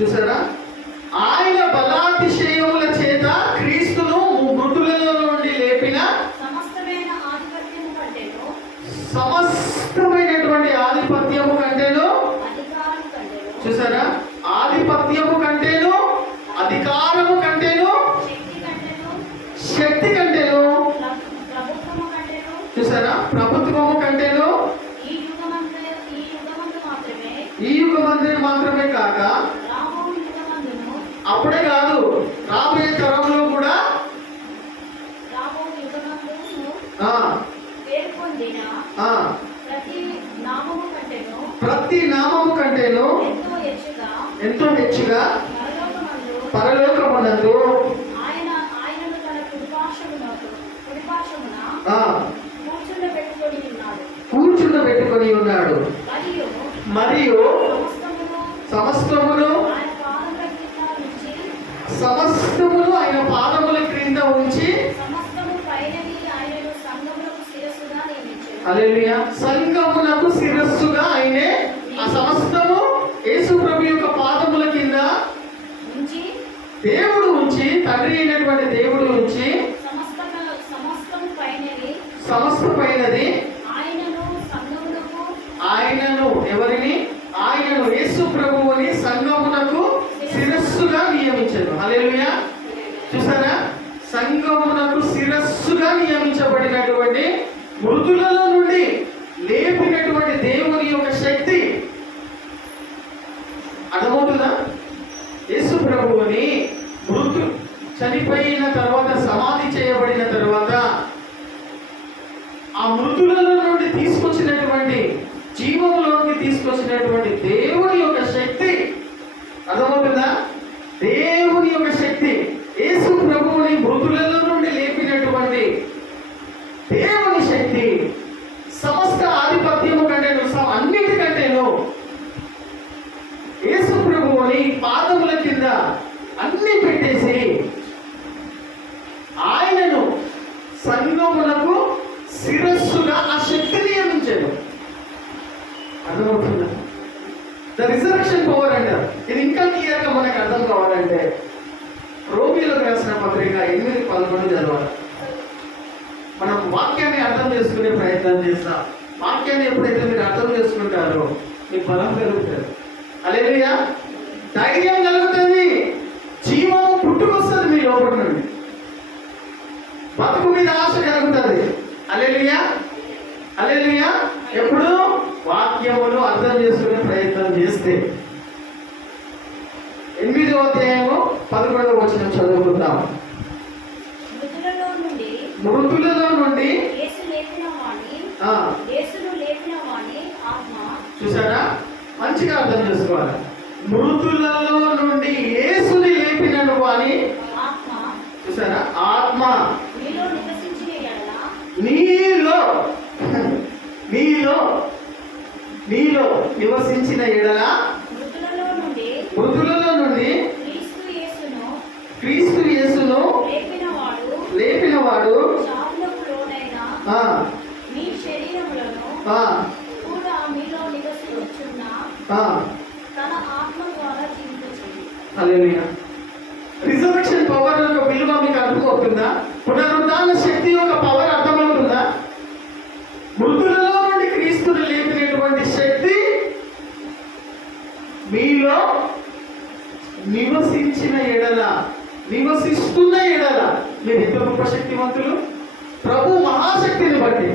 చూసారా, ఆయన బలాతిశయముల చేత క్రీస్తును మృతులలో నుండి లేపిన సమస్తమైనటువంటి ఆధిపత్యము కంటేను, చూసారా, ఆధిపత్యము కంటేను, అధికారము కంటేను, శక్తి కంటేను, చూసారా, ప్రభుత్వము కంటేను, ఈ యుగమందు మాత్రమే కాక అప్పుడే కాదు, రాబోయే తరంలో కూడా ప్రతి నామము కంటేను ఎంతో హెచ్చుగా పరలోకమునందు కూర్చుండబెట్టుకొని ఉన్నాడు. మరియు సమస్తమును ఆయన పాదముల క్రింద ఉంచి, హల్లెలూయా, సంఘమునకు శిరస్సుగా ఆయనే ఆ సమస్తము యేసు ప్రభు యొక్క పాదముల కింద దేవుడు ఉంచి, తండ్రి అయినటువంటి దేవుడు ఉంచి, సమస్త పైనది ఆయనను, ఎవరిని? ఆయనను, యేసు ప్రభువుని సంఘమునకు శిరస్సుగా నియమించారు. హల్లెలూయా. చూసారా, సంఘమునకు శిరస్సుగా నియమించబడినటువంటి, మృతులలో నుండి లేపినటువంటి దేవుని యొక్క శక్తి అర్థమవుతుందా? యేసు ప్రభువుని చనిపోయిన తర్వాత, సమాధి చేయబడిన తర్వాత ఆ మృతులలో నుండి తీసుకొచ్చినటువంటి, జీవంలోకి తీసుకొచ్చినటువంటి దేవుని యొక్క శక్తి అర్థమవుతుందా? దేవుని యొక్క శక్తి, యేసు ప్రభువుని మృతులలో నుండి లేపినటువంటి దేవుని శక్తి, సమస్త ఆధిపత్యము కంటేను, అన్నిటికంటేను యేసు ప్రభువుని పాదముల కింద అన్ని పెట్టేసి ఆయనను సంఘమునకు శిరస్సుగా ఆ శక్తి నియమించాడు. అర్థమవుతుందా? ద రిజర్వేషన్ పవర్ అంటారు. ఇది ఇంకా క్లియర్ గా మనకు అర్థం కావాలంటే రోమిలకు రాసిన పత్రిక 8:11 చదవాలి. మనం వాక్యాన్ని అర్థం చేసుకునే ప్రయత్నం చేస్తాం. వాక్యాన్ని ఎప్పుడైతే మీరు అర్థం చేసుకుంటారో మీ బలం పెరుగుతుంది. హల్లెలూయా. ధైర్యం కలుగుతుంది, జీవం పుట్టుకొస్తుంది మీ లోపల నుండి, బతుకు మీద ఆశ కలుగుతుంది. హల్లెలూయా, హల్లెలూయా. ఎప్పుడు వాక్యమును అర్థం చేసుకునే ప్రయత్నం చేస్తే. 8వ అధ్యాయము 11వ వచనం చదువుకుందాం. మృతులలో నుండి చూసారా, మంచిగా అర్థం చేసుకోవాలి. మృతులలో నుండి యేసుని లేపిన వాని, చూసారా, ఆత్మ నీలో నివసించిన ఎడల, మృతులలో నుండి క్రీస్తు యేసును లేపినవాడు రిజర్వేషన్ పవర్ యొక్క విలువ మీకు అర్థమవుతుందా? పునరుద్ధాన శక్తి యొక్క పవర్ అర్థమవుతుందా? మృతులలో నుండి క్రీస్తుని లేపినటువంటి శక్తి మీలో నివసించిన ఎడల, నివసిస్తున్న ఎడల మీరు ఎంత గొప్ప శక్తివంతులు! ప్రభు మహాశక్తిని బట్టి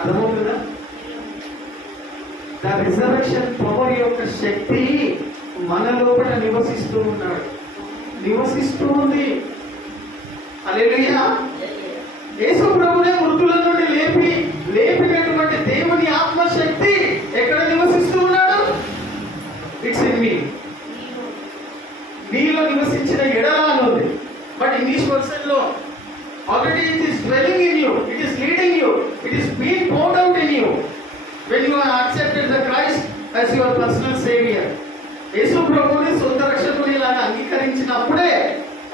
అర్థమవుతుందా? ద రిజర్వేషన్ పవర్ యొక్క శక్తి మన లోపల నివసిస్తూ ఉన్నాడు, నివసిస్తూ ఉంది. హల్లెలూయా. యేసు ప్రభునే మృతుల నుండి లేపినటువంటి దేవుని ఆత్మశక్తి ఎక్కడ నివసిస్తూ ఉన్నాడు? It's in me. నీలో నివసించిన ఎడల ఉంది. బట్ ఇంగ్లీష్ వర్షన్ లో already it is dwelling in you, it is leading you, it is being poured out in you when you have accepted the Christ as your personal savior. యేసు ప్రభువుని సొంత రక్షకునిలాగా అంగీకరించినప్పుడే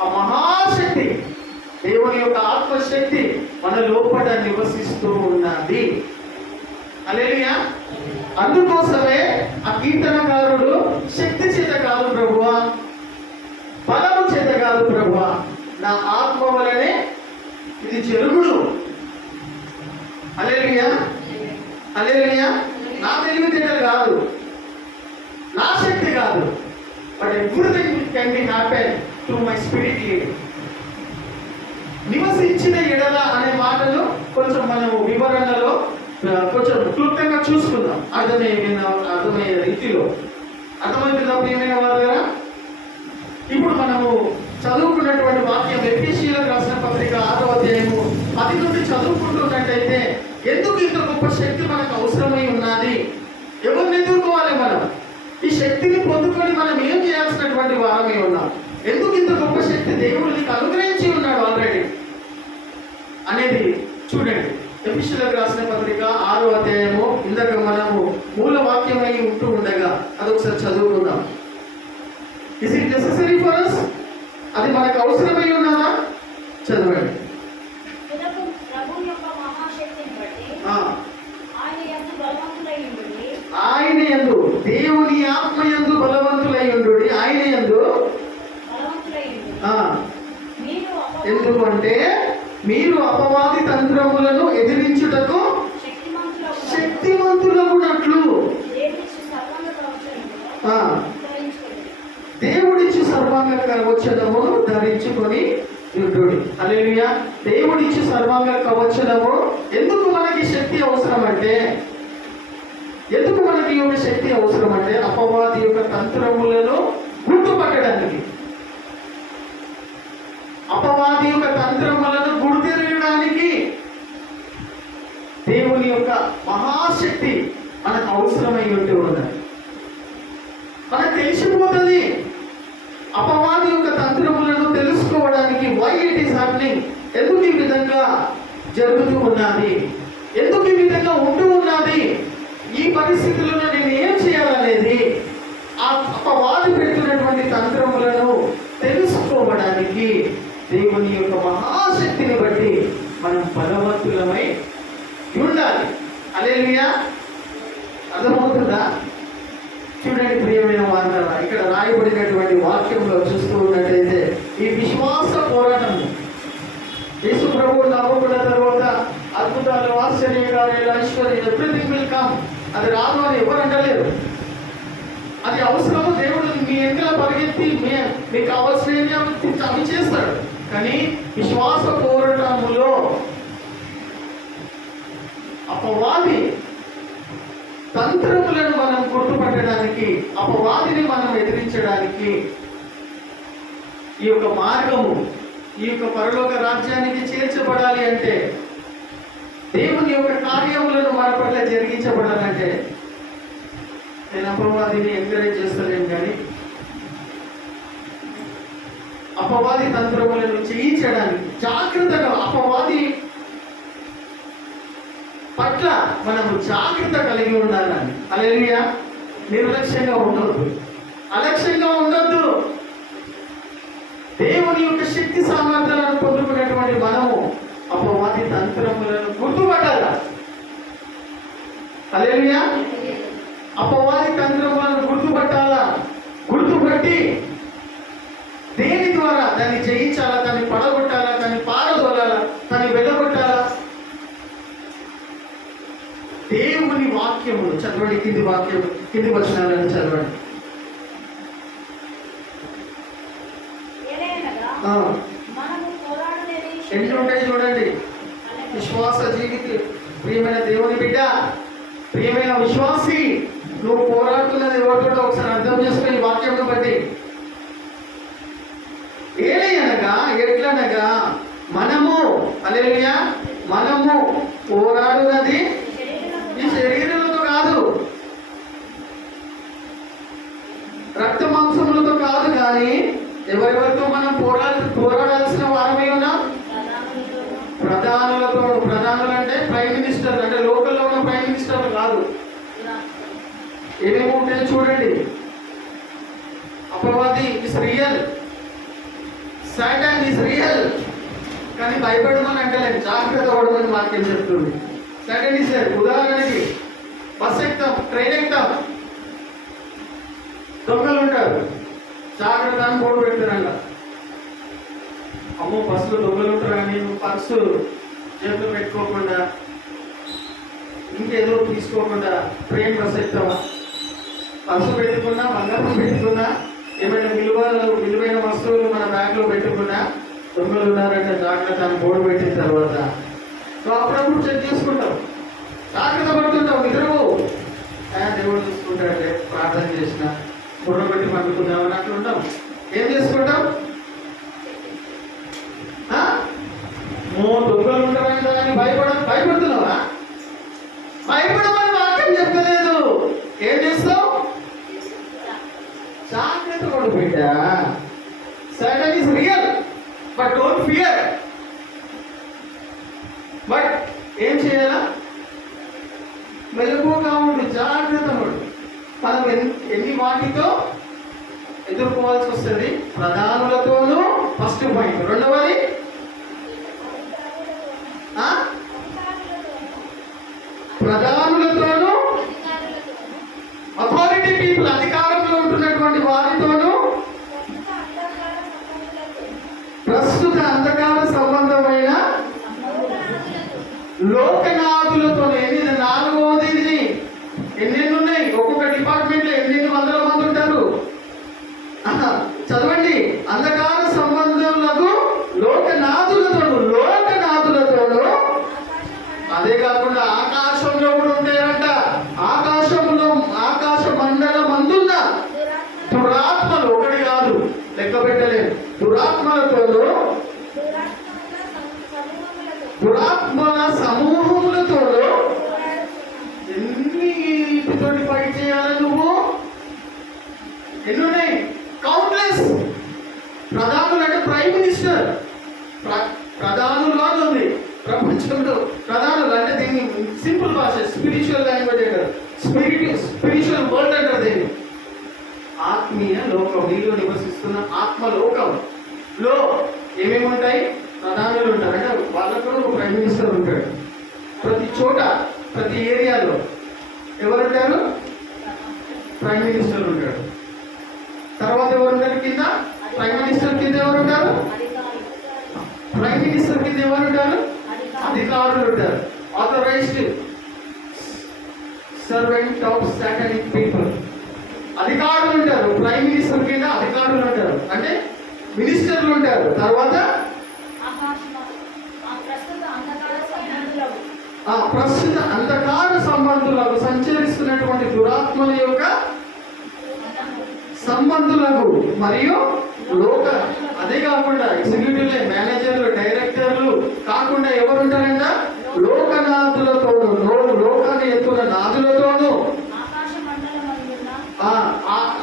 ఆ మహాశక్తి, దేవుని యొక్క ఆత్మశక్తి మన లోపల నివసిస్తూ ఉన్నది. హల్లెలూయా. అందుకోసమే ఆ కీర్తనకారుడు శక్తి చేత కాదు ప్రభువా, బలము చేత కాదు ప్రభువా, నా ఆత్మ వలనే ఇది జరుగుడు. హల్లెలూయా, హల్లెలూయా. నా తెలివితేటలు కాదు, నా శక్తి కాదు, but everything can be happen through my spirit leading. నివసించిన ఎడల అనే మాటలు కొంచెం మనము వివరణలో కొంచెం క్లుప్తంగా చూసుకుందాం, అర్థమయ్యే రీతిలో. అర్థమవుతుందా ఏమైనా వారి దగ్గర? ఇప్పుడు మనము చదువుకున్నటువంటి వాక్యం ఎఫెసీయులకు రాసిన పత్రిక 6వ అధ్యాయము 10 నుండి చదువుకుంటున్నట్టయితే, ఎందుకు ఇంత గొప్ప శక్తి మనకు అవసరమై ఉన్నది, ఎవరిని ఎదుర్కోవాలి, మనం ఈ శక్తిని పొందుకొని మనం ఏం చేయాల్సినటువంటి వారమై ఉన్నాం, ఎందుకు ఇంత గొప్ప శక్తి దేవుడు నీకు అనుగ్రహించి ఉన్నాడు ఆల్రెడీ అనేది చూడండి. ఎఫెసీయులకు రాసిన పత్రిక 6వ అధ్యాయము, ఇందాక మనము మూల వాక్యమై ఉంటూ ఉండగా అదొకసారి చదువుకుందాం. Is it necessary for us? అది మనకు అవసరమై ఉన్నదా? చదవండి. ఆయన యందు, దేవుని ఆత్మ యందు బలవంతులై ఉండు. ఆయన యందు ఎందుకు అంటే మీరు అపవాది తంత్రములను ఎదిరించుటకు శక్తిమంతులగునట్లు దేవుడిచ్చి సర్వాంగ కవచమును ధరించుకొని ఉండుడి. హల్లెలూయా. దేవుడిచ్చి సర్వాంగ కవచము. ఎందుకు మనకి శక్తి అవసరం అంటే, ఎందుకు మనకి ఈ యొక్క శక్తి అవసరం అంటే, అపవాది యొక్క తంత్రములను గుర్తుపట్టడానికి, అపవాది యొక్క తంత్రములను గుర్తిరగడానికి దేవుని యొక్క మహాశక్తి మనకు అవసరమై ఉంటూ ఉన్నది. మనకు తెలిసిపోతుంది అపవాది యొక్క తంత్రములను తెలుసుకోవడానికి. వై ఇట్ ఈస్ హ్యాపెనింగ్, ఎందుకు ఈ విధంగా జరుగుతూ ఉన్నది, ఎందుకు ఈ విధంగా ఉంటూ ఉన్నది, ఈ పరిస్థితుల్లో నేను ఏం చేయాలనేది, ఆ అపవాది పెడుతున్నటువంటి తంత్రములను తెలుసుకోవడానికి దేవుని యొక్క మహాశక్తిని బట్టి మనం బలవంతులమై ఉండాలి. హల్లెలూయా. అర్థమవుతుందా? చూడండి ప్రియమైన వారందరూ, ఇక్కడ రాయబడినటువంటి వాక్యంలో చూస్తూ ఉన్నట్టయితే, ఈ విశ్వాస పోరాటం యేసు ప్రభువు నమ్ముకున్న తర్వాత అద్భుతాలు, ఆశ్చర్య కార్యాలు, ఐశ్వర్యం, ఎవ్రీథింగ్ విల్ కమ్. అది రాదు అని ఎవరు అంటలేరు. అది అవసరము. దేవుడు మీ ఎంతలా పరిగెత్తి మీకు కావాల్సిన అవి చేస్తాడు. కానీ విశ్వాస పోరాటములో అపవాది తంత్రములను మనం గుర్తుపట్టడానికి, అపవాదిని మనం ఎదిరించడానికి ఈ యొక్క మార్గము, ఈ యొక్క పరలోక రాజ్యానికి చేర్చబడాలి అంటే, దేవుని యొక్క కార్యములను మన పట్ల జరిగించబడాలంటే, నేను అపవాదిని ఎంకరేజ్ చేస్తలేను, కానీ అపవాది తంత్రములను చేయించడానికి జాగ్రత్తగా, అపవాది పట్ల మనము జాగ్రత్త కలిగి ఉండాలని. హల్లెలూయా. నిర్లక్ష్యంగా ఉండొద్దు, అలక్ష్యంగా ఉండొద్దు. దేవుని యొక్క శక్తి సామర్థ్యాలను పొందుకునేటువంటి మనము అపవాది తంత్రములను గుర్తుపట్టాలి. హల్లెలూయా. అపవాది తంత్రములను గుర్తుపట్టాలా. గుర్తుపట్టి దేని ద్వారా దాన్ని జయించాలా, దాన్ని పడగొట్టాలా, దాన్ని పారదోలాలా, దాన్ని వెళ్ళగొట్టాలా. దేవుని వాక్యములు చదవండి. కింది వచనాలను చదవండి. ఎన్ని ఉంటాయి చూడండి. విశ్వాస జీవిత, ప్రియమైన దేవుని బిడ్డ, ప్రియమైన విశ్వాసి, నువ్వు పోరాడుతున్నది ఎవరితో ఒకసారి అర్థం చేసుకుని వాక్యం బట్టి. ఏలయనగా, ఎట్లనగా మనము, హల్లెలూయా, మనము పోరాడున్నది ఈ శరీరంతో కాదు, రక్త మాంసములతో కాదు, కానీ ఎవరెవరితో మనం పోరాడాల్సిన వారమై ఉన్నాం? ప్రధానులతో. ప్రధానులు అంటే ప్రైమ్ మినిస్టర్, అంటే లోకల్లో ఉన్న ప్రైమ్ మినిస్టర్ కాదు. ఏమేమి ఉంటాయో చూడండి. అపవాది is real, Satan is real, కానీ భయపడమని అంటలేదు, జాగ్రత్త పడమని వాక్యం చెప్తుంది. Satan is real. ఉదాహరణకి బస్ ఎక్కుతాం, ట్రైన్ ఎక్కుతాం, దొంగలు ఉంటారు, జాగ్రత్త అని బోర్డు పెడతారంట. అమ్మో బస్సులో దొంగలు ఉంటారు కానీ నువ్వు పర్సు జేబులో పెట్టుకోకుండా ఇంకేదో తీసుకోకుండా ట్రైన్ బస్ ఎక్కుతావా? పర్సు పెట్టుకున్నా, బంగారం పెట్టుకున్నా, ఏమైనా విలువైన వస్తువులు మన బ్యాగ్లో పెట్టుకున్నా దొంగలు ఉన్నారంటే జాగ్రత్త అని బోర్డు పెట్టిన తర్వాత నువ్వు అప్పుడప్పుడు చెక్ చేసుకుంటావు, జాగ్రత్త పడుతుంటావు. నిద్రపో దేవుడు చూసుకుంటాడే, ప్రార్థన చేసిన బుర్ర పెట్టి పండుకుందామని అట్లా ఉంటాం. ఏం చేసుకుంటాం? దొంగలు ఉంటారని కానీ భయపడుతున్నావా? భయపడమని వాక్యం చెప్పలేదు. ఏం చేస్తావు? జాగ్రత్త పడు బిడ్డ. Satan is real, but don't fear. But ఏం చేయాలా? మెలకువగా ఉండి జాగ్రత్త పడు. మనం ఎన్ని వాటితో ఎదుర్కోవాల్సి వస్తుంది? ప్రధానులతోనూ ఫస్ట్ పాయింట్. రెండవది ప్రధానులతోనూ, అథారిటీ పీపుల్, అధికారంలో ఉంటున్నటువంటి వారితోనూ, ప్రస్తుత అంధకార సంబంధమైన లోకనాథులతో. ఎన్ని నాలుగవది ఇది. ఎన్నెన్ని ఉన్నాయి? ఒక్కొక్క డిపార్ట్మెంట్ లో ఎన్ని వందల మంది ఉంటారు. చదవండి. అంధకార సంబంధములకు లోకనాథులతోను. అదే కాకుండా ఆకాశంలో కూడా ఉంటాయంట. ఆకాశ మండలం అందున్న దురాత్మలు, ఒకటి కాదు, లెక్క పెట్టలేదు, దురాత్మలతోనూ, దురాత్మల సమూహములతోనూ. ఎన్నిటితోటి ఫైట్ చేయాలి నువ్వు? ఎన్ని ఉన్నాయి? కౌంట్లెస్. ప్రధానులు అంటే ప్రైమ్ మినిస్టర్, ప్రధానులు అని ఉంది ప్రపంచంలో. ప్రధానులు అంటే దీన్ని సింపుల్ భాష, స్పిరిచువల్ లాంగ్వేజ్ అంటారు, స్పిరిచువల్ వరల్డ్ అంటారు దీన్ని. ఆత్మీయ లోకం, నీలో నివసిస్తున్న ఆత్మలోకంలో ఏమేమి ఉంటాయి? ప్రధానులు ఉంటారు. అంటే వాళ్ళకు ఒక ప్రైమ్ మినిస్టర్ ఉంటాడు. ప్రతి చోట, ప్రతి ఏరియాలో ఎవరుంటారు? ప్రైమ్ మినిస్టర్ ఉంటాడు. తర్వాత ఎవరుంటారు? కింద ప్రైమ్ మినిస్టర్ కింద ఎవరుంటారు? ప్రైమ్ మినిస్టర్ కింద ఎవరుంటారు? అధికారులు ఉంటారు. Authorized servant of satanic people. అధికారులు ఉంటారు. ప్రైమ్ మినిస్టర్ కింద అధికారులు ఉంటారు, అంటే మినిస్టర్లు ఉంటారు. తర్వాత ప్రస్తుత అంధకార సంబంధులకు, సంచరిస్తున్నటువంటి దురాత్మల యొక్క సంబంధులకు మరియు లోక. అదే కాకుండా ఎగ్జిక్యూటివ్లే, మేనేజర్లు, డైరెక్టర్లు కాకుండా ఎవరుంటారంట? లోకనాథులతోనూ, లోకాన్ని ఎత్తున్న నాథులతోనూ.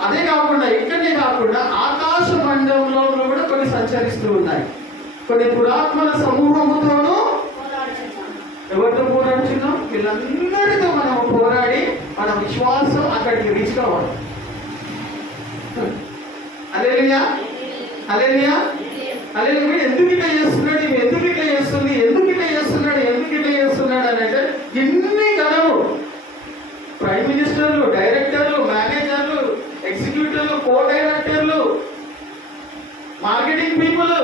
అదే కాకుండా ఇక్కడనే కాకుండా ఆకాశ మండలంలో కూడా కొన్ని సంచరిస్తూ ఉన్నాయి. కొన్ని దురాత్మల సమూహముతోనూ. ఎవరితో పోరాడుతున్నాం? వీళ్ళందరితో మనం పోరాడి మన విశ్వాసం అక్కడికి రీచ్ కావాలి. హల్లెలూయా, హల్లెలూయా, హల్లెలూయా. ఎందుకు ఇట్లా చేస్తున్నాడు? ఎందుకు ఇట్లా చేస్తుంది? ఎందుకు ఇట్లా చేస్తున్నాడు అని అంటే ఎన్ని గణము ప్రైమ్ మినిస్టర్లు, డైరెక్టర్లు, మేనేజర్లు, ఎగ్జిక్యూటివ్లు, కో డైరెక్టర్లు, మార్కెటింగ్ పీపుల్,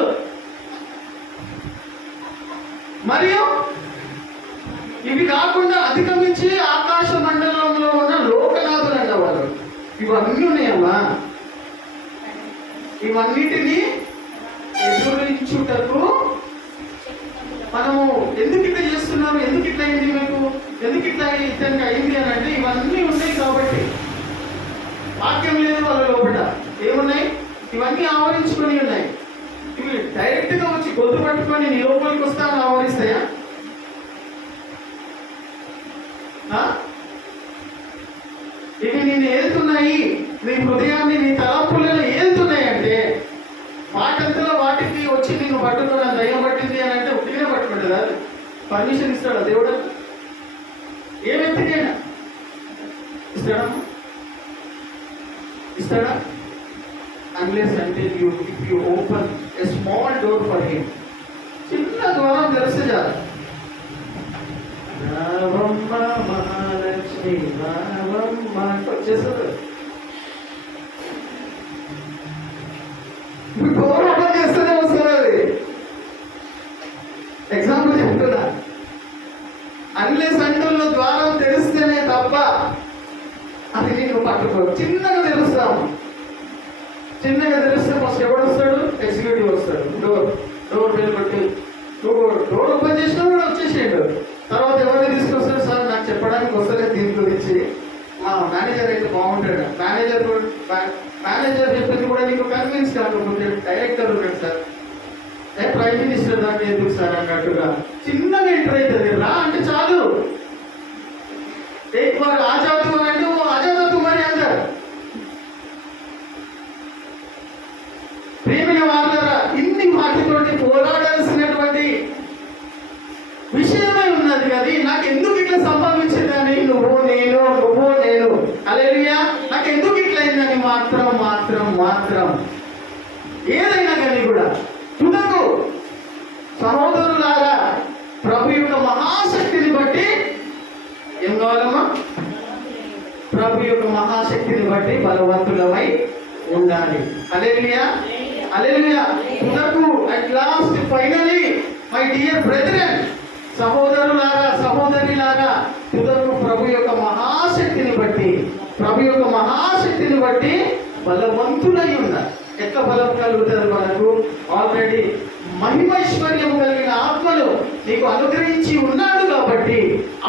మరియు ఇవి కాకుండా అధిగమించి ఆకాశ మండలంలో ఉన్న లోకనాథులు అంట వాళ్ళు. ఇవన్నీ ఉన్నాయమ్మా. ఇవన్నిటినీ ఎదురించుటకు మనము ఎందుకు ఇట్లా చేస్తున్నాము? ఎందుకు ఇట్లా అయింది మీకు? ఎందుకు ఇట్లా ఇతనికి అయింది అని అంటే ఇవన్నీ ఉన్నాయి కాబట్టి. వాక్యం లేదు వాళ్ళ లోపల. ఏమున్నాయి? ఇవన్నీ ఆవరించుకొని ఉన్నాయి. ఇవి డైరెక్ట్ గా వచ్చి గొంతు పట్టుకొని నీ లోపలికి వస్తామని ఆవరిస్తాయా? ఇవి నేను ఏలుతున్నాయి, నీ హృదయాన్ని, నీ తలంపులను ఏలుతున్నాయి అంటే వాటంతలో వాటికి వచ్చి నేను పట్టుకున్నా, దయ్యం పట్టింది అని అంటే ఉట్టిగా పట్టుకుంటుందా? పర్మిషన్ ఇస్తాడా దేవుడు? ఏమెత్తికైనా ఇస్తాడా? అన్లెస్ అంటే if you open a small door for him. చిన్న ద్వారం తెరిస్తే చాలు. రావమ్మ మహాలక్ష్మి రావమ్మ వచ్చేస్తుంది. డోర్ ఓపెన్ చేస్తేనే వస్తుంది అది. ఎగ్జాంపుల్ చెప్తున్నా, అన్లెస్ అంటుల్లో ద్వారం తెరిస్తేనే తప్ప అది నీకు పట్టుకోదు. చిన్నగా తెరుస్తాము, చిన్నగా తెరిస్తే ఫస్ట్ ఎవడు వస్తాడు? ఎగ్జిక్యూటివ్ వస్తాడు. డోర్ బెల్ కొట్టి నువ్వు డోర్ ఓపెన్ చేసినా కూడా వచ్చేసేయండు. తర్వాత ఎవరిని తీసుకొస్తాడు? సార్ నాకు చెప్పడానికి వస్తలేదు దీని గురించి, మా మేనేజర్ అయితే బాగుంటాడు. మేనేజర్ చెప్పింది కూడా నీకు కన్విన్స్ కాకపోతే డైరెక్టర్ ఉన్నాడు సార్, ప్రైమ్ మినిస్టర్ దాకా ఎందుకు సార్ అన్నట్టుగా చిన్నగా ఎంటర్ అవుతుంది. రా అంటే చాలు, एक बार आ जाओ तो मैं वो आ जाता तुम्हारे अंदर. ప్రియమైన వారలారా, ఇన్ని వాటితోటి పోరాడాల్సినటువంటి విషయమై ఉన్నది కదా. నాకు ఎందుకు ఇట్లా సంభవించిందని నువ్వు నేను హల్లెలూయా, నాకు ఎందుకు ఇట్లా అయిందని మాత్రం ఏదైనా కానీ కూడా తుదకు సహోదరులారా, ప్రభు యొక్క మహాశక్తిని బట్టి ఏం కావాలమ్మా? ప్రభు యొక్క మహాశక్తిని బట్టి బలవంతులమై ఉండాలి. Hallelujah, hallelujah. తుదకు at last finally my dear brethren, సహోదరులారా సహోదరులారా, తుదకు ప్రభు యొక్క మహాశక్తిని బట్టి బలవంతులై ఉండాలి. ఎట్లా బలం కలుగుతుంది మనకు? ఆల్రెడీ మహిమైశ్వర్యం కలిగిన ఆత్మను నీకు అనుగ్రహించి ఉన్నాడు కాబట్టి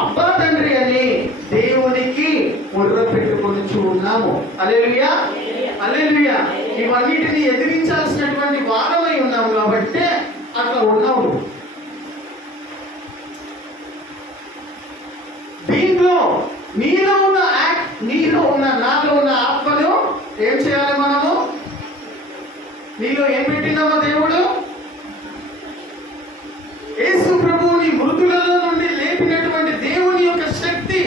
అబ్బా తండ్రి అని దేవునికి ముర్ర పెట్టుకొని ఉన్నాము. హల్లెలూయా, హల్లెలూయా. ఇవన్నిటిని ఎదిరించాల్సినటువంటి వారమై ఉన్నాము కాబట్టి అట్లా ఉన్నాము. దీంట్లో నీలో ఉన్న నాలో ఉన్న ఆత్మను ఏం చేయాలి మనము? నీలో ఏం పెట్టినామో దేవుడు? యేసు ప్రభువుని మృతులలో నుండి లేపినటువంటి దేవుని యొక్క శక్తి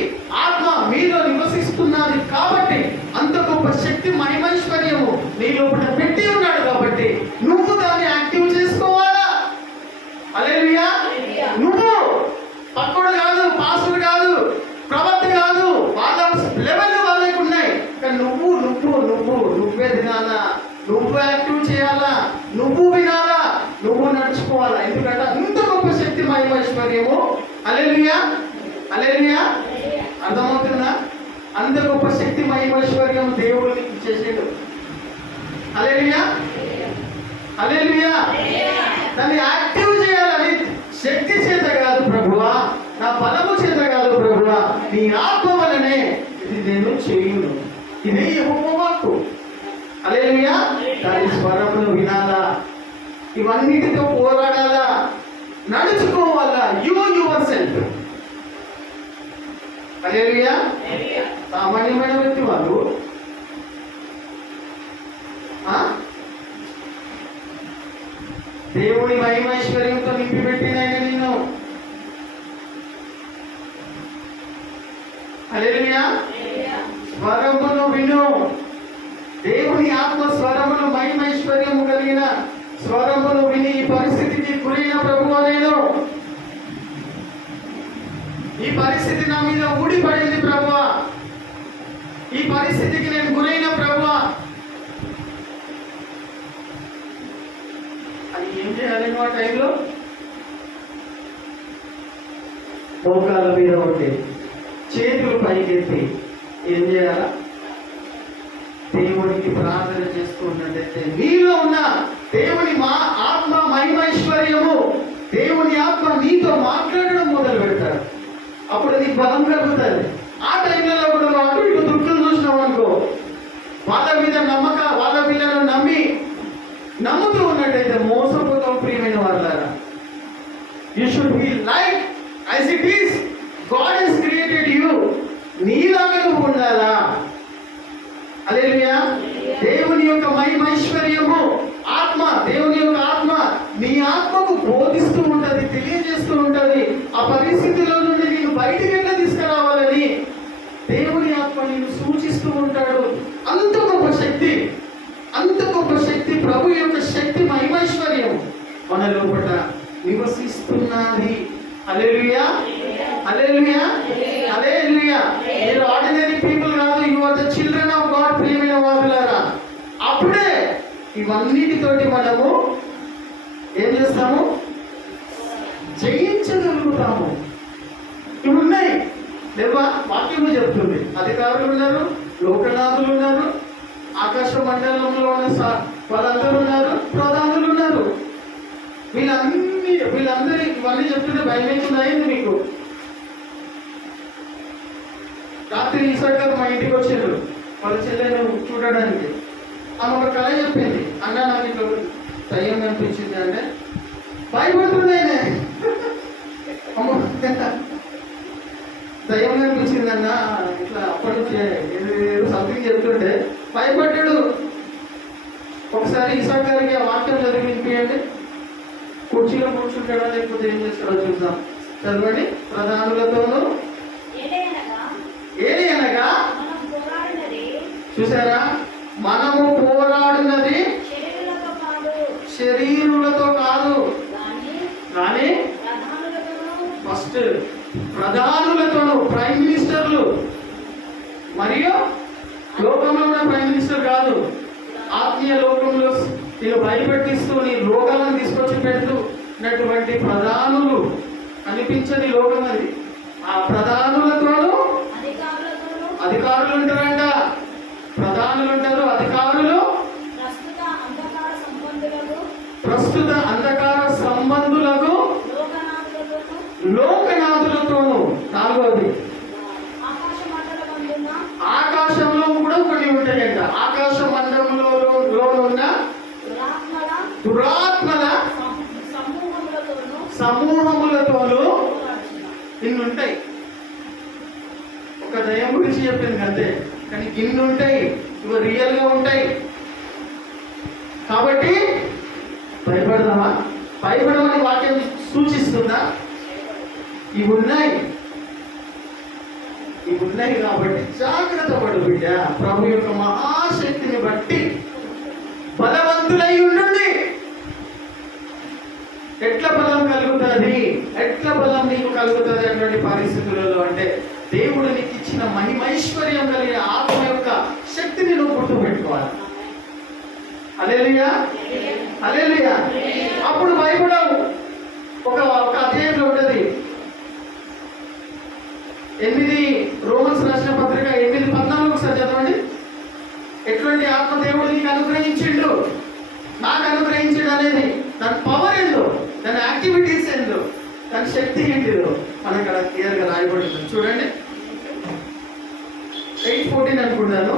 ఆత్మ మీలో నివసిస్తున్నది కాబట్టి, అంత గొప్ప శక్తి మహిమైశ్వర్యము నీ లోపల పెట్టి ఉన్నాడు కాబట్టి నువ్వు దాన్ని యాక్టివ్ చేసుకోవాలా. హల్లెలూయా. నువ్వు పక్కడు కాదు, పాస్టర్ కాదు, ప్రవక్త కాదు, వాళ్ళ లెవెల్ వాళ్ళకి ఉన్నాయి. కానీ నువ్వే తినాలా, నువ్వు యాక్టివ్ చేయాలా, నువ్వు వినాలా, నువ్వు నడుచుకోవాలా. ఎందుకంటే అంత గొప్ప శక్తి మహిమైశ్వర్యము. హల్లెలూయా, హల్లెలూయా. అర్థమవుతుందా? అంత గొప్ప శక్తి మహిమైశ్వర్యం దేవుడు నీకు ఇచ్చేసాడు. హల్లెలూయా, హల్లెలూయా. దాన్ని యాక్టివ్ చేయాలని శక్తి చేత కాదు ప్రభువా, నా బలము చేత కాదు ప్రభువా, నీ ఆత్మ వలనే ఇది నేను చేయును. ఇదే యెహోవా వాక్కు. హల్లెలూయా. దాని స్వరమును వినాలా, ఇవన్నిటితో పోరాడాలా, నడుచుకోవాలా. Your self. హల్లెలూయా. సామాన్యమైన వ్యక్తి వాళ్ళు దేవుని మహిమైశ్వర్యంతో నింపి పెట్టినాయని నిన్ను. హల్లెలూయా. స్వరమును విను. దేవుని ఆత్మ స్వరమును మహిమైశ్వర్యము కలిగిన స్వరమును విని ఈ పరిస్థితికి గురైన ప్రభువా, నేను ఈ పరిస్థితి నా మీద ఊడిపడింది ప్రభువా, ఈ పరిస్థితికి నేను గురైన ప్రభువా అది ఏం చేయాలి? ఆ టైంలో మోకాళ్ళ మీద ఉంటే చేతులు పైకెత్తి ఏం చేయాలా? దేవునికి ప్రార్థన చేసుకున్నట్లయితే నీలో ఉన్న దేవుని ఆత్మ మహిమైశ్వర్యము, దేవుని ఆత్మ నీతో మాట్లాడడం మొదలు పెడతాడు. అప్పుడు నీకు బలం కలుగుతుంది. ఆ టైంలో కూడా అటు ఇటు దుఃఖం చూసినావు అనుకో, వాళ్ళ వీళ్ళను నమ్ముతూ ఉన్నట్టయితే మోసపోతాం. ప్రియమైన వాళ్ళారా, you should be like as it is God has created you. నీలాగా నువ్వు ఉండాలా. హల్లెలూయా. దేవుని యొక్క మహిమైశ్వర్యము ఆత్మ, దేవుని యొక్క ఆత్మ నీ ఆత్మకు బోధిస్తూ ఉంటది, తెలియజేస్తూ ఉంటది. ఆ పరిస్థితిలో నుండి నేను బయటికి ఎట్లా తీసుకురావాలని దేవుని ఆత్మ నేను సూచిస్తూ ఉంటాడు. అంత గొప్ప శక్తి ప్రభు యొక్క శక్తి మహిమైశ్వర్యం మన లోపల నివసిస్తున్నది. హల్లెలూయా, హల్లెలూయా, హల్లెలూయా. మీరు ఆర్డినరీ పీపుల్ కాదు, you are the children of God. ప్రియమైన వారులారా, అప్పుడే ఇవన్నిటితోటి మనము ఏం చేస్తాము? జయించగలుగుతాము. ఇవి ఉన్నాయి లేవా? వాక్యము చెప్తుంది. అధికారులు ఉన్నారు, లోకనాథులు ఉన్నారు, ఆకాశ మండలంలో ఉన్న వాళ్ళందరూ ఉన్నారు, ప్రధానులు ఉన్నారు. వీళ్ళందరి ఇవన్నీ చెప్తుంటే భయం ఏముంది అయింది మీకు? రాత్రి ఈసారి గారు మా ఇంటికి వచ్చారు వాళ్ళ చెల్లెను చూడడానికి. ఆమె ఒక కళ చెప్పింది. అన్న నాకు ఇట్లా దయ్యం అనిపించింది అంటే భయపడుతుంది ఆయన. అమ్మ దయ్యం అనిపించింది అన్న ఇట్లా అప్పటి నుంచి సంథింగ్ చెప్తుంటే భయపడ్డాడు. ఒకసారి ఈసారి గారికి ఆ వాక్యం చదివి వినిపించండి. కుర్చీలో కూర్చుంటాడా లేకపోతే ఏం చేస్తాడో చూద్దాం. చదవండి. ప్రధానులతోనూ ఏది అనగా, చూసారా, మనము పోరాడినది శరీరులతో కాదు కానీ ఫస్ట్ ప్రధానులతోనూ, ప్రైమ్ మినిస్టర్లు మరియు లోకంలో ఉన్న ప్రైమ్ మినిస్టర్ కాదు, ఆత్మీయ లోకంలో నేను భయపెట్టిస్తూ నీ రోగాలను తీసుకొచ్చి పెడుతున్నటువంటి ప్రధానులు. కనిపించని లోకం అది. ఆ ప్రధానులతోనూ అధికారులు ఉంటారంట. ప్రధానులు ఉంటారు, అధికారులు, ప్రస్తుత అంధకార సంబంధులకు, లోకనాథులతోనూ. నాలుగవది ఆకాశంలో కూడా కొన్ని ఉంటాయంట. ఆకాశ మండలంలో ఉన్న దురాత్మల సమూహములతోనూ ఇన్నుంటాయి. ఒక దయ్యం గురించి చెప్పింది అంతే, కానీ ఇన్ని ఉంటాయి. ఇవి రియల్ గా ఉంటాయి. కాబట్టి భయపడదామా? భయపడమని వాక్యం సూచిస్తుందా? ఇవి ఉన్నాయి కాబట్టి జాగ్రత్త పడు బిడ్డ. ప్రభు యొక్క మహాశక్తిని బట్టి బలవంతులై ఉండండి. ఎట్లా బలం కలుగుతుంది? ఎట్లా బలం నీకు కలుగుతుంది అటువంటి పరిస్థితులలో అంటే దేవుడు నీకు ఇచ్చిన మహిమైశ్వర్యం కలిగిన ఆత్మ యొక్క శక్తిని నువ్వు గుర్తుపెట్టుకోవాలి. హల్లెలూయా, హల్లెలూయా. అప్పుడు భయపడవు. ఒక అధ్యాయంలో ఉంటుంది 8 రోమన్స్ రాసిన పత్రిక 8:14 ఒకసారి చదవండి. ఎటువంటి ఆత్మ దేవుడు నీకు అనుగ్రహించిండు, నాకు అనుగ్రహించడు అనేది దాని పవర్ ఏందో, దాని యాక్టివిటీస్ ఏందో, దాని శక్తి ఏంటిదో మనకు అక్కడ క్లియర్గా రాయబడి ఉంటుంది. చూడండి 8:14 అనుకుంటాను.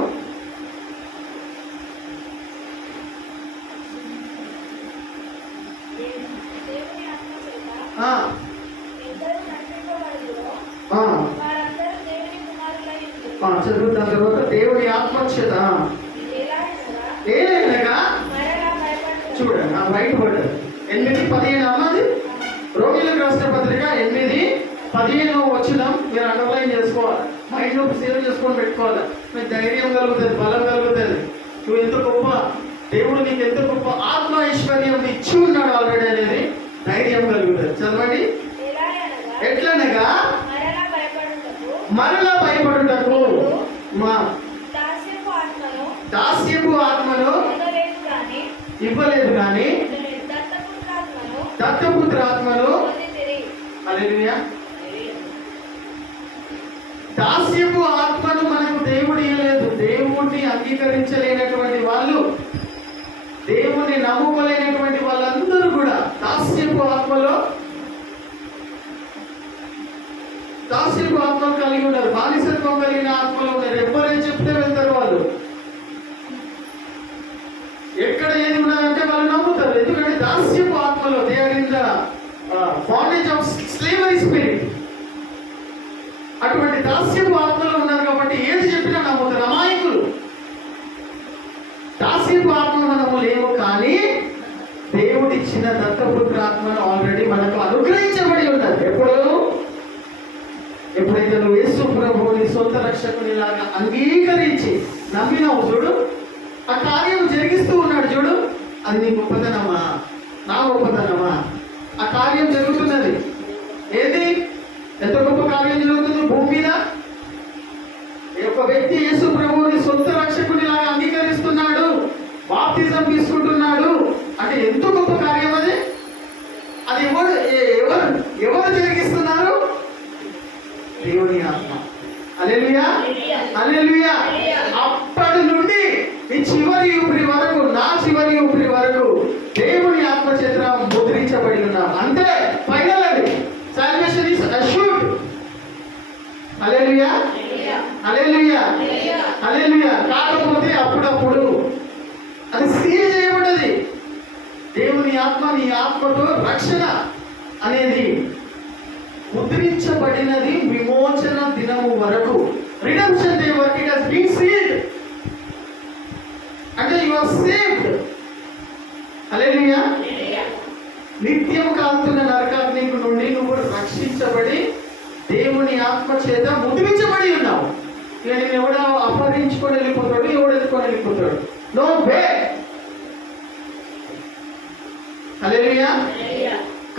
చదువుతున్న తర్వాత దేవుని ఆత్మక్షత ఏదైనా చూడండి. ఆ బయట పడ్డది 8:15 అన్నది రోమిలకు రాసిన పత్రిక 8:15 వచ్చినాం. మీరు అండర్లైన్ చేసుకోవాలి, మైండ్లో సేవ్ చేసుకొని పెట్టుకోవాలి. మీకు ధైర్యం కలుగుతుంది, బలం కలుగుతుంది. నువ్వు ఎంత గొప్ప దేవుడు, నీకు ఎంత గొప్ప ఆత్మ ఐశ్వర్యం ఇచ్చి ఉన్నాడు ఆల్రెడీ అనేది ధైర్యం కలుగుతుంది. చదవండి. ఎట్లనగా మరలా భయపడుటకు మా దాస్యపు ఆత్మను ఇవ్వలేదు కానీ దత్తపుత్ర ఆత్మను. హల్లెలూయా. దాస్యపు ఆత్మను మనకు దేవుడు ఇవ్వలేదు. దేవుడిని అంగీకరించలేనటువంటి వాళ్ళు, దేవుణ్ణి నమ్ముకోలేనటువంటి వాళ్ళందరూ కూడా దాస్యపు ఆత్మలో కలిగి ఉన్నారు. బానిసత్వం కలిగిన ఆత్మలో ఉన్నారు. ఎవరేం చెప్తే వెళ్తారు వాళ్ళు. ఎక్కడ ఏది ఉన్నారంటే వాళ్ళు నమ్ముతారు. ఎందుకంటే దాస్యపు ఆత్మలో they are in the bondage of slavery spirit. అటువంటి దాస్యపు ఆత్మలో ఉన్నారు కాబట్టి ఏది చెప్పినా నమ్ముతారు. అమాయకులు. దాస్యపు ఆత్మ మనము లేవు కానీ దేవుడిచ్చిన దత్తపుత్ర ఆత్మను ఆల్రెడీ మనకు అనుగ్రహించబడి ఉంటారు. ఎప్పుడైతే నువ్వు యేసు ప్రభువుని సొంత రక్షకుని లాగా అంగీకరించి నమ్మినావు చూడు, ఆ కార్యం జరిగిస్తూ ఉన్నాడు చూడు. అది నీ గొప్పతనమా, నా గొప్పతనమా? ఆ కార్యం జరుగుతున్నది. ఏది? ఎంత గొప్ప కార్యం జరుగుతుంది భూమి మీద. ఒక వ్యక్తి యేసు ప్రభువుని సొంత రక్షకుని లాగా అంగీకరిస్తున్నాడు, బాప్తిజం తీసుకుంటున్నాడు. హల్లెలూయా, హల్లెలూయా, హల్లెలూయా. కాకపోతే అప్పుడప్పుడు అది సీల్ చేయబడ్డది. దేవుని ఆత్మ నీ ఆత్మతో రక్షణ అనేది ముద్రించబడినది విమోచన దినము వరకు. రిడెంప్షన్ డే వరకు ఇట్ హస్ బీన్ సీల్డ్. అంటే యు ఆర్ సేవ్డ్. హల్లెలూయా. నిత్యం కాలుతున్న నరకాగ్ని నుండి నువ్వు రక్షించబడి దేవుని ఆత్మ చేత ముద్రించబడి ఉన్నావు. ఇక నేను ఎవడో అపహరించుకొని వెళ్ళిపోతాడు, ఎవడు ఎత్తుకొని వెళ్ళిపోతాడు. No way. హల్లెలూయా.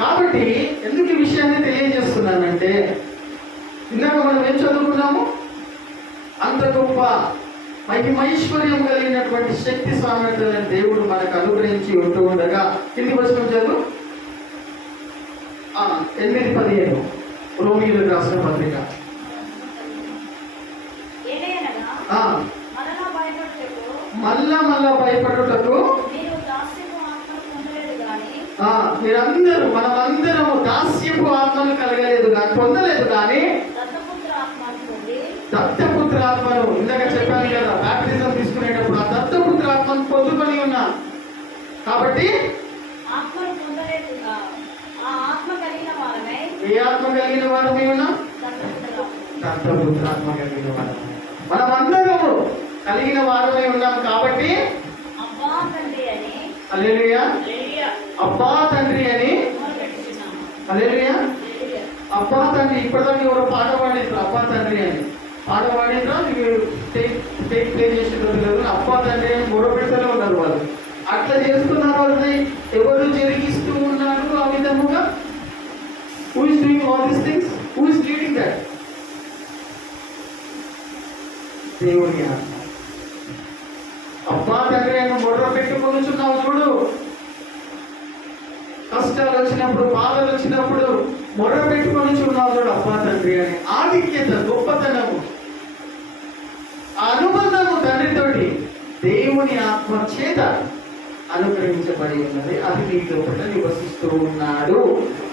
కాబట్టి ఎందుకు ఈ విషయాన్ని తెలియజేస్తున్నానంటే, ఇందాక మనం ఏం చదువుకున్నాము? అంత గొప్ప మహిమైశ్వర్యం కలిగినటువంటి శక్తి సామర్థ్యాలను దేవుడు మనకు అనుగ్రహించి ఉంటూ ఉండగా, కింది వచనం చదువు. 8:15 రోమీయులకు రాసిన పత్రిక. మళ్ళా భయపడుటకు మీరందరూ మనమందరము దాస్యపు ఆత్మను కలగలేదు కానీ పొందలేదు కానీ దత్తపుత్ర ఆత్మను, ఇందాక చెప్పాను కదా, బాప్టిజం తీసుకునేటప్పుడు ఆ దత్తపుత్ర ఆత్మను పొందుకొని ఉన్నాం. కాబట్టి ఏ ఆత్మ కలిగిన వారమే ఉన్నాం? దత్తపుత్ర ఆత్మ కలిగిన వారమే. మనమందరము కలిగిన వారమే ఉన్నాం. కాబట్టి హల్లెలూయా, అబ్బా తండ్రి అని. హల్లెలూయా, అబ్బా తండ్రి. ఇప్పటిదాకా ఎవరో పాట పాడిದ್ರು అబ్బా తండ్రి అని. పాట పాడిద్రా మీరు టేక్ ప్లే చేసే రోజు లేదు. అబ్బా తండ్రి అని మొరపెడుతూనే ఉన్నారు వాళ్ళు. అట్లా చేస్తున్నారు వాళ్ళని ఎవరు జరిగిస్తూ ఉన్నారు ఆ విధముగా? Who is doing all these things? Who is leading that? దేవుని ఆత్మ. అబ్బా తండ్రి అని మొర్ర పెట్టుకొనుచున్నావు చూడు. కష్టాలు వచ్చినప్పుడు, బాధలు వచ్చినప్పుడు మొర్ర పెట్టుకొని చూన్నావు చూడు అబ్బా తండ్రి అని. ఆధిక్యత, గొప్పతనము, అనుబంధము తండ్రితోటి దేవుని ఆత్మ చేత అనుగ్రహించబడి ఉన్నది. అది నీ లోపల నివసిస్తూ ఉన్నాడు.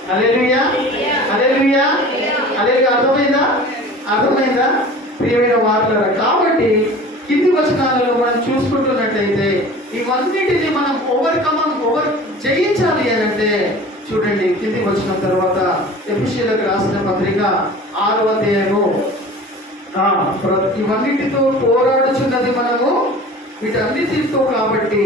హల్లెలూయా, హల్లెలూయా, హల్లెలూయా. అర్థమైందా ప్రియమైన వారులారా? కాబట్టి కింది వచనాలలో మనం చూసుకుంటున్నట్లయితే ఇవన్నిటిని మనం జయించాలి అని అంటే, చూడండి కింది వచ్చిన తర్వాత ఎఫెసీయులకు రాసిన పత్రిక 6వ అధ్యాయము. ఇవన్నిటితో పోరాడుచున్నది మనము వీటన్నిటితో. కాబట్టి